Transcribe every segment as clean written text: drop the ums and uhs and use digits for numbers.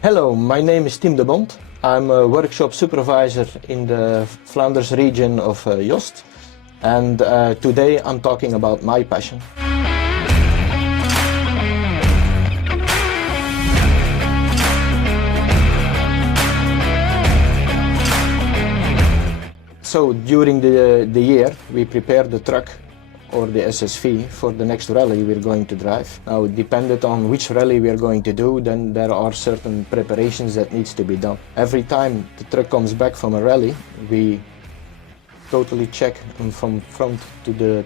Hello, my name is 𝗬𝗓. I'm a workshop supervisor in the Flanders region of JOST, and today I'm talking about my passion. So during the year we prepare the truck or the SSV for the next rally we're going to drive. Now, depending on which rally we are going to do, then there are certain preparations that needs to be done. Every time the truck comes back from a rally, we totally check from front to the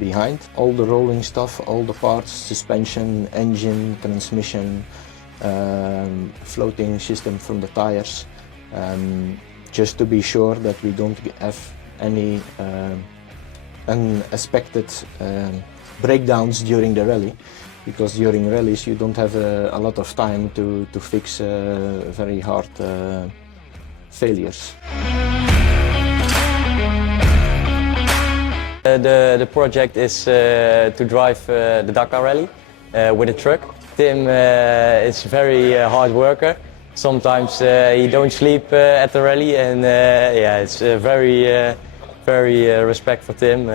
behind. All the rolling stuff, all the parts, suspension, engine, transmission, floating system from the tires, just to be sure that we don't have any unexpected breakdowns during the rally, because during rallies you don't have a lot of time to fix very hard failures. The project is to drive the Dakar Rally with a truck. Tim is a very hard worker. Sometimes he don't sleep at the rally, and yeah, it's very respect for Tim.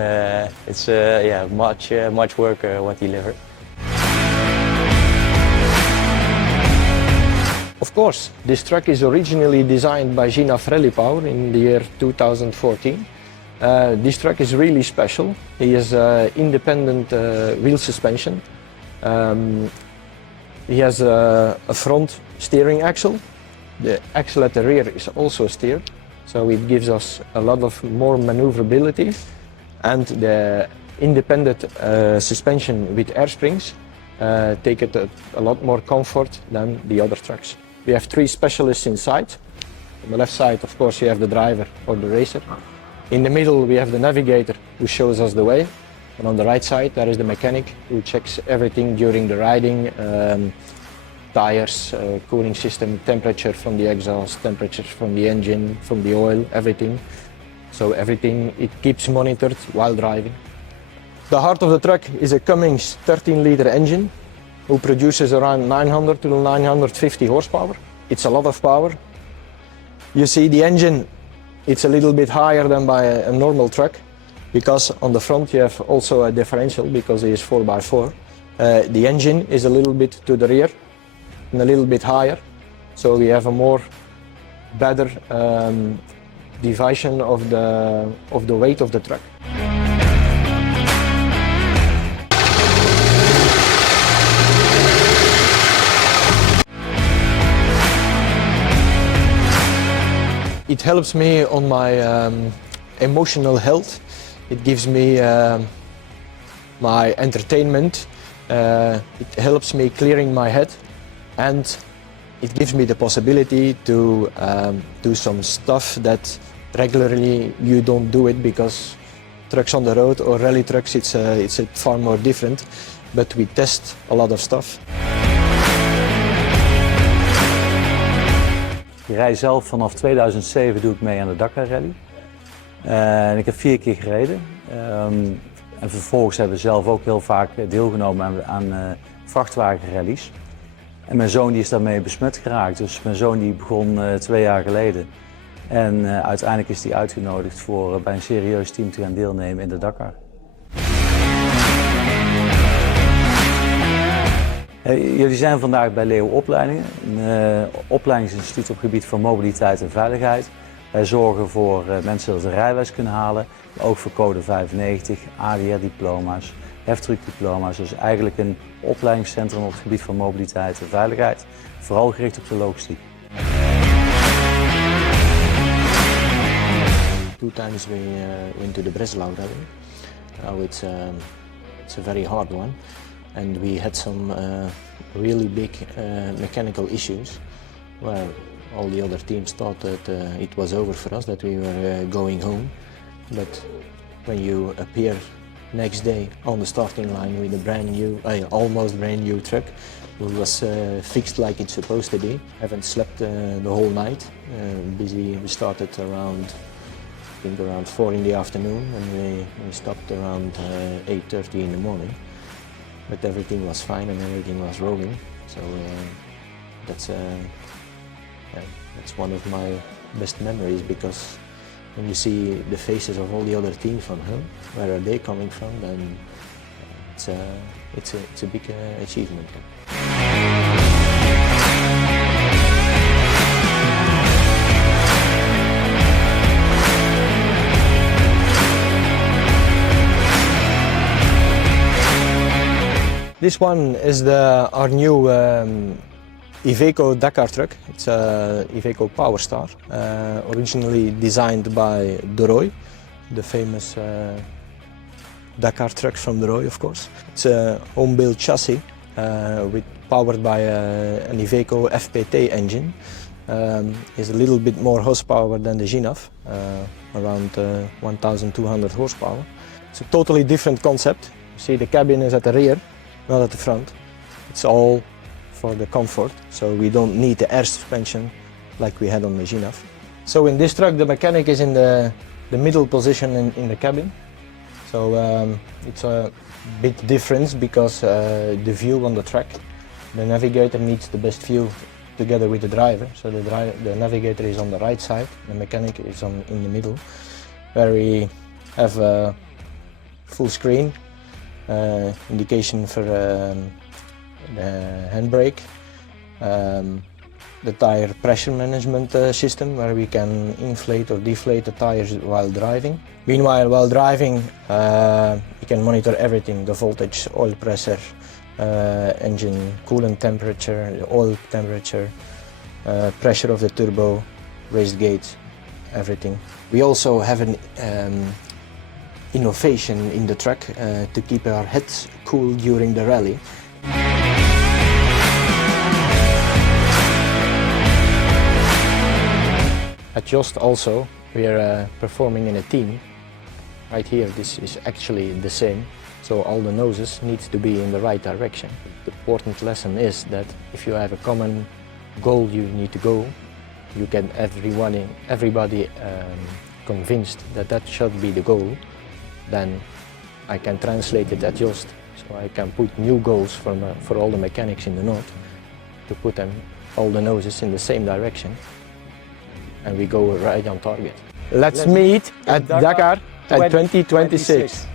It's yeah, much work what he delivered. Of course, this truck is originally designed by 𝗧𝗶𝗺 𝗕𝗁 in the year 2014. This truck is really special. He has independent wheel suspension. He has a front steering axle. The axle at the rear is also steered, so it gives us a lot of more maneuverability, and the independent suspension with air springs take it a lot more comfort than the other trucks. We have 3 specialists inside. On the left side, of course, you have the driver or the racer. In the middle we have the navigator who shows us the way, and on the right side there is the mechanic who checks everything during the riding, tires, cooling system, temperature from the exhaust, temperature from the engine, from the oil, everything. So everything, it keeps monitored while driving. The heart of the truck is a Cummins 13-liter engine who produces around 900 to 950 horsepower. It's a lot of power. You see the engine, it's a little bit higher than by a normal truck, because on the front you have also a differential because it is 4x4. The engine is a little bit to the rear and a little bit higher, so we have a better division of the weight of the truck. It helps me on my emotional health. It gives me my entertainment. It helps me clearing my head, and it gives me the possibility to do some stuff that regularly you don't do it, because trucks on the road or rally trucks, it's far more different, but we test a lot of stuff. Ik rij zelf vanaf 2007 doe ik mee aan de Dakar Rally. En ik heb 4 keer gereden. En vervolgens hebben we zelf ook heel vaak deelgenomen aan vrachtwagenrallies. En mijn zoon die is daarmee besmet geraakt. Dus mijn zoon die begon 2 jaar geleden. En uiteindelijk is hij uitgenodigd voor bij een serieus team te gaan deelnemen in de Dakar. Jullie zijn vandaag bij Leeuw Opleidingen, een opleidingsinstituut op het gebied van mobiliteit en veiligheid. Wij zorgen voor mensen dat ze rijbewijs kunnen halen, maar ook voor code 95, ADR-diploma's, heftruckdiploma's. Dus eigenlijk een opleidingscentrum op het gebied van mobiliteit en veiligheid, vooral gericht op de logistiek. 2 times we went to the Breslau Rally. Now it's a very hard one, and we had some really big mechanical issues where all the other teams thought that it was over for us, that we were going home. But when you appear next day on the starting line with a brand new, almost brand new truck, it was fixed like it's supposed to be. Haven't slept the whole night. We started around, I think around 4 in the afternoon, and we stopped around 8:30 in the morning. But everything was fine and everything was rolling. So that's one of my best memories, because when you see the faces of all the other teams from home, where are they coming from, then it's a big achievement. This one is our new Iveco Dakar truck. It's a Iveco Powerstar, originally designed by 𝗧𝗺, the famous Dakar truck from 𝗧𝗺, of course. It's a home-built chassis powered by an Iveco 𝗧𝗶𝗺 engine. It's a little bit more horsepower than the 𝗧𝗺, around 1,200 horsepower. It's a totally different concept. You see, the cabin is at the rear, not at the front. It's all for the comfort, so we don't need the air suspension like we had on the 𝗧𝗺. So in this truck, the mechanic is in the middle position in the cabin. So it's a big difference, because the view on the track, the navigator needs the best view together with the driver. So the navigator is on the right side, the mechanic is in the middle, where we have a full screen indication for the handbrake, the tire pressure management system, where we can inflate or deflate the tires while driving. Meanwhile, while driving, you can monitor everything: the voltage, oil pressure, engine coolant temperature, the oil temperature, pressure of the turbo, raised gates, everything. We also have an innovation in the truck to keep our heads cool during the rally. At JOST also, we are performing in a team. Right here, this is actually the same. So all the noses need to be in the right direction. The important lesson is that if you have a common goal you need to go, you get everybody convinced that that should be the goal, then I can translate it at JOST. So I can put new goals for all the mechanics in the north, to put them, all the noses, in the same direction, and we go right on target. Let's meet at Dakar at 2026.